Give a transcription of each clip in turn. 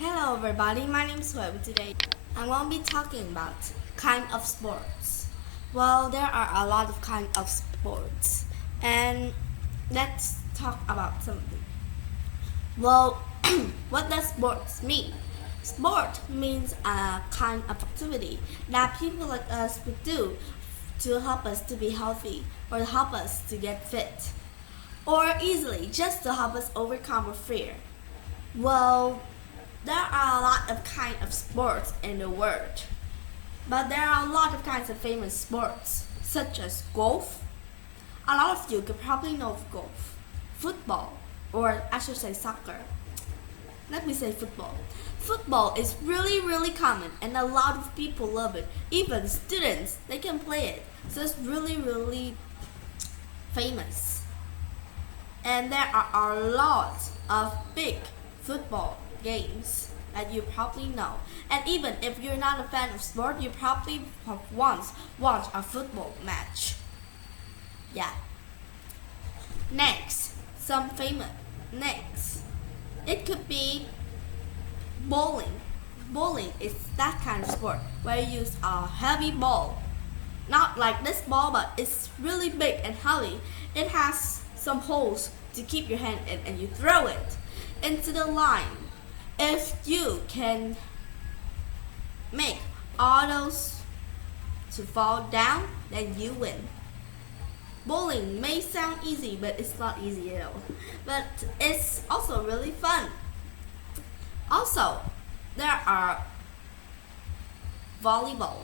Hello everybody, my name is Web. Today I'm going to be talking about kind of sports. Well, there are a lot of kind of sports, and let's talk about something. Well, what does sports mean? Sport means a kind of activity that people like us would do to help us to be healthy or to help us to get fit or easily just to help us overcome a fear. Well, there are a lot of kind of sports in the world, but there are a lot of kinds of famous sports, such as golf. A lot of you could probably know of golf, football, or I should say soccer. Let me say football. Football is really common and a lot of people love it. Even students, they can play it. So it's really famous. And there are a lot of big football games that you probably know. And even if you're not a fan of sport, you probably have once watched a football match. Yeah. Next, some famous. Next, it could be bowling. Bowling is that kind of sport where you use a heavy ball. Not like this ball, but it's really big and heavy. It has some holes to keep your hand in and you throw it into the line. If you can make all those to fall down, then you win. Bowling may sound easy, but it's not easy at all. But it's also really fun. Also, there are volleyball.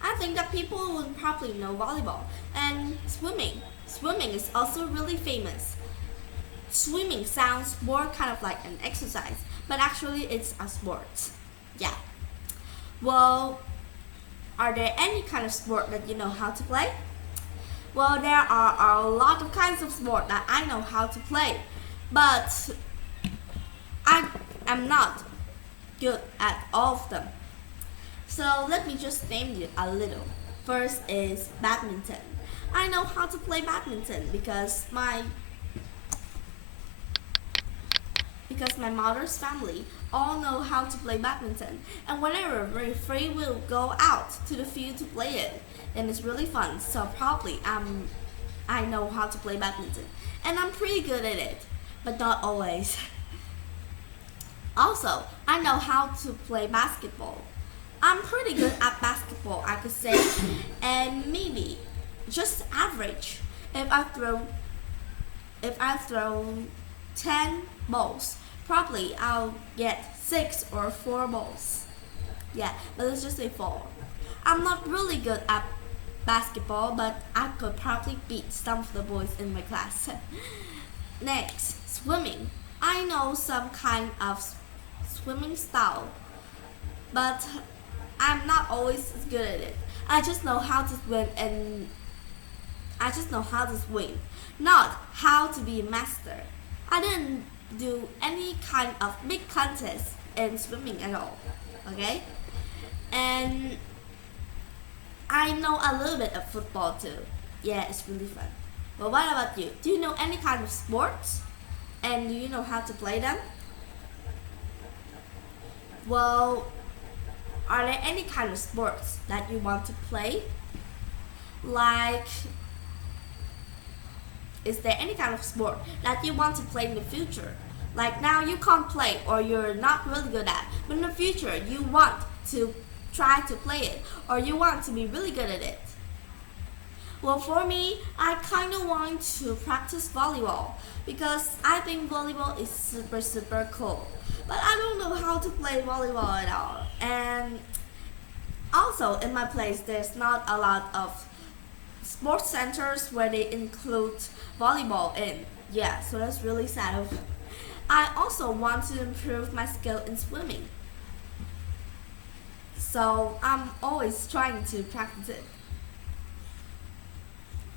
I think that people would probably know volleyball. And swimming. Swimming is also really famous. Swimming sounds more kind of like an exercise, but actually it's a sport. Yeah. Well, are there any kind of sport that you know how to play? Well, there are a lot of kinds of sport that I know how to play, but I am not good at all of them. So let me just name you a little. First is badminton. I know how to play badminton because my mother's family all know how to play badminton, and whenever we're free we'll go out to the field to play it, and it's really fun. So probably I know how to play badminton, and I'm pretty good at it, but not always. Also, I know how to play basketball. I'm pretty good at basketball, I could say, and maybe just average. If I throw if I throw 10 balls, probably I'll get 6 or 4 balls. Yeah, but let's just say 4. I'm not really good at basketball, but I could probably beat some of the boys in my class. Next, swimming. I know some kind of swimming style, but I'm not always good at it. I just know how to swim and I just know how to swim, not how to be a master. I didn't do any kind of big contest in swimming at all. Okay? And I know a little bit of football too. Yeah, it's really fun. But what about you? Do you know any kind of sports? And do you know how to play them? Well, are there any kind of sports that you want to play? Like, is there any kind of sport that you want to play in the future? Like now you can't play or you're not really good at, but in the future you want to try to play it or you want to be really good at it. Well, for me, I kind of want to practice volleyball because I think volleyball is super cool. But I don't know how to play volleyball at all. And also, in my place, there's not a lot of sports centers where they include volleyball in. Yeah, so that's really sad. I also want to improve my skill in swimming. So I'm always trying to practice it.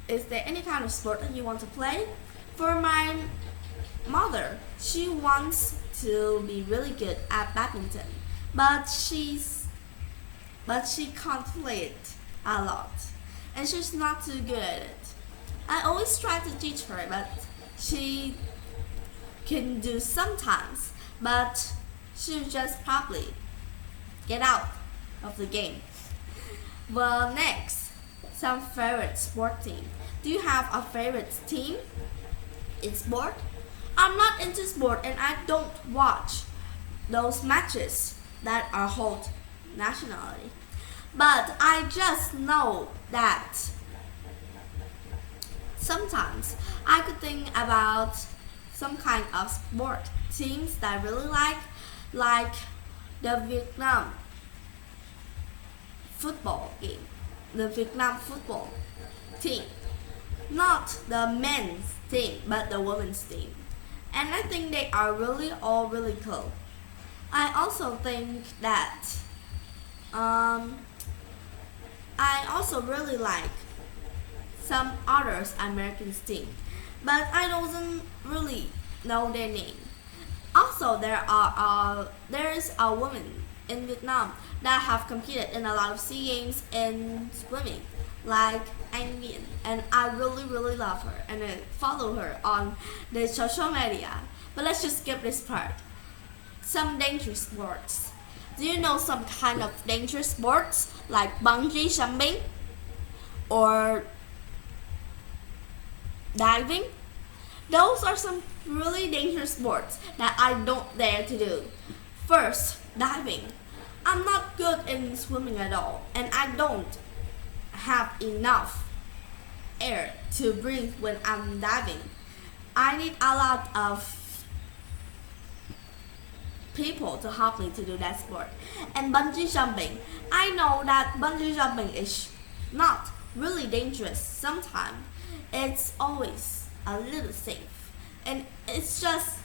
Is there any kind of sport that you want to play? For my mother, she wants to be really good at badminton, but she can't play it a lot, and she's not too good at it. I always try to teach her, but she can do sometimes, but She'll just probably get out of the game. Well, next, some favorite sport team. Do you have a favorite team in sport? I'm not into sport and I don't watch those matches that are held nationally. But I just know that sometimes I could think about some kind of sport teams that I really like the Vietnam football game, the Vietnam football team. Not the men's team, but the women's team. And I think they are really all really cool. I also think that um, I also really like some others American team, but I don't really know their name. Also, there is a woman in Vietnam that have competed in a lot of SEA Games in swimming, like Anh Nguyen, and I really love her and I follow her on the social media. But let's just skip this part. Some dangerous sports. Do you know some kind of dangerous sports like bungee jumping or diving? Those are some really dangerous sports that I don't dare to do. First, diving. I'm not good in swimming at all, and I don't have enough air to breathe when I'm diving. I need a lot of people to help me to do that sport. And bungee jumping. I know that bungee jumping is not really dangerous sometimes. It's always a little safe. And it's just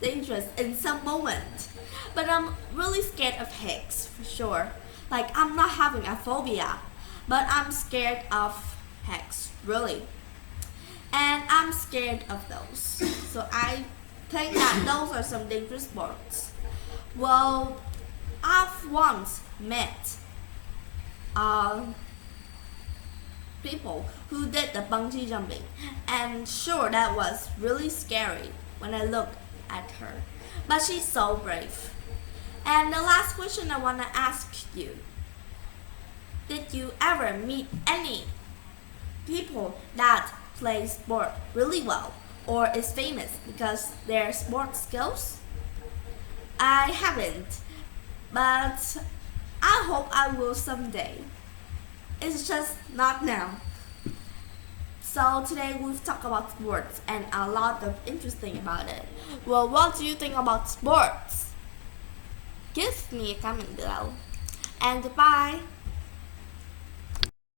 dangerous in some moment. But I'm really scared of heights for sure. Like I'm not having a phobia, but I'm scared of heights, really. And I'm scared of those. So I think that those are some dangerous sports. Well, I've once met uh, people who did the bungee jumping, and sure, that was really scary when I looked at her. But she's so brave. And the last question I want to ask you, did you ever meet any people that play sport really well or is famous because their sport skills? I haven't, but I hope I will someday. It's just not now. So today we've talked about sports and a lot of interesting about it. Well, what do you think about sports? Give me a comment below. And goodbye.